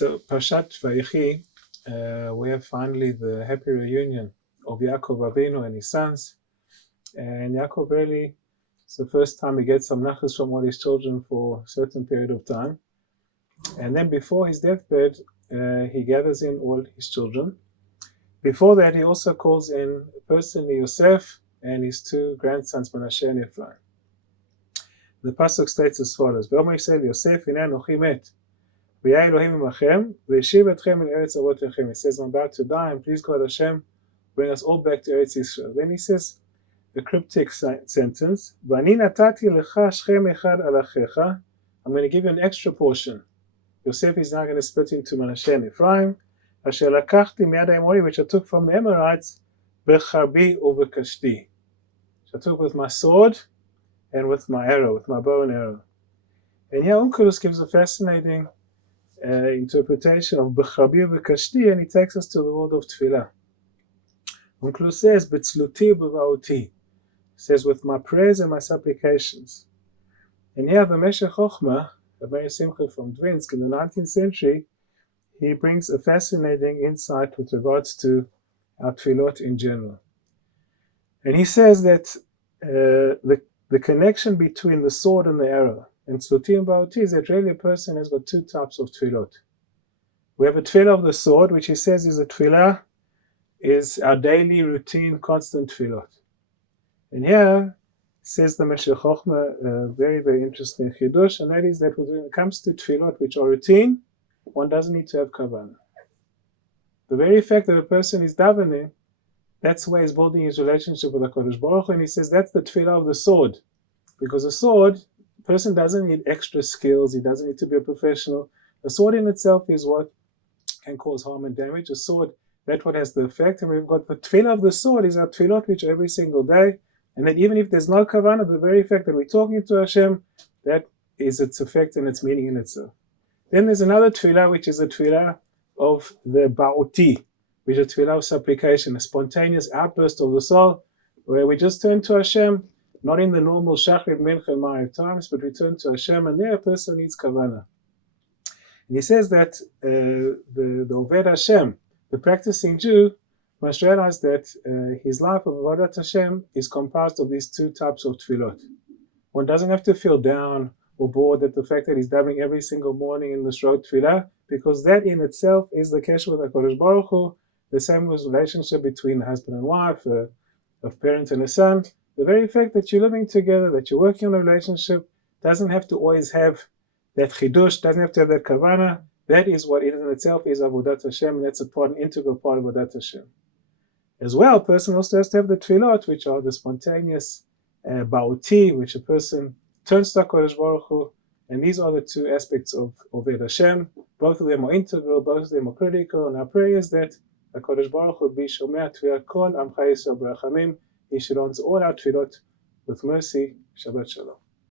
So, Parshat Vayechi, we have finally the happy reunion of Yaakov Avinu and his sons. And Yaakov really, it's the first time he gets some nachas from all his children for a certain period of time. And then before his deathbed, he gathers in all his children. Before that, he also calls in personally Yosef and his two grandsons, Manasseh and Ephraim. The pasuk states as follows: "V'omer Yisrael Yosef, hinei anochi met, v'yeh Elohim imachem, v'yeshiv etchem el eretz avotechem." He says, "I'm about to die, and please God Hashem, bring us all back to Eretz Yisrael." Then he says the cryptic sentence, "V'ani natati lecha Shechem echad al achecha." I'm going to give you an extra portion. Yosef is now going to split into Manasseh and Ephraim. "Asher lakachti miyad ha'emori," which I took from the Amorites, "b'charbi u'b'kashti," which I took with my sword and with my arrow, with my bow and arrow. And here Onkelos gives a fascinating interpretation of b'charbi u'b'kashti, and he takes us to the world of tefillah. Onkelos says, "B'tzluti u'b'va'oti," says, with my prayers and my supplications. And here the Meshech Chochmah, Rabbi Simcha from Dvinsk in the 19th century, he brings a fascinating insight with regards to our tefillot in general. And he says that the connection between the sword and the arrow and tzluti and ba'oti is that really a person has got two types of tefillot. We have a tefillah of the sword, which he says is a tefillah, is our daily routine, constant tefillot. And here says the Meshech Chochmah, very, very interesting chidush, and that is that when it comes to tefillot which are routine, one doesn't need to have kavanah. The very fact that a person is davening, that's why he's building his relationship with HaKadosh Baruch Hu, and he says that's the tefillah of the sword. Because a sword, a person doesn't need extra skills, he doesn't need to be a professional. A sword in itself is what can cause harm and damage. A sword, that's what has the effect, and we've got the tefillah of the sword is our tefillot which every single day, and that even if there's no kavanah, the very fact that we're talking to Hashem, that is its effect and its meaning in itself. Then there's another tefillah, which is a tefillah of the ba'oti, which is a tefillah of supplication, a spontaneous outburst of the soul, where we just turn to Hashem, not in the normal shachrit, mincha, and ma'ariv times, but we turn to Hashem, and there a person needs kavanah. And he says that the Oved Hashem, the practicing Jew, must realize that his life of Avodat Hashem is composed of these two types of tefillot. One doesn't have to feel down or bored at the fact that he's davening every single morning in the Shroud Tefillah, because that in itself is the kesher with HaKadosh Baruch Hu, the same as relationship between a husband and wife, a parent and a son. The very fact that you're living together, that you're working on a relationship, doesn't have to always have that chidush, doesn't have to have that kavanah. That is what in itself is Avodat Hashem, and that's an integral part of Avodat Hashem. As well, a person also has to have the tefillot, which are the spontaneous ba'oti, which a person turns to HaKadosh Baruch Hu, and these are the two aspects of Oved Hashem. Both of them are integral, both of them are critical, and our prayer is that HaKadosh Baruch Hu be shomea tefillat kol amcha Yisrael b'rachamim. He should answer all our tefillot with mercy. Shabbat Shalom.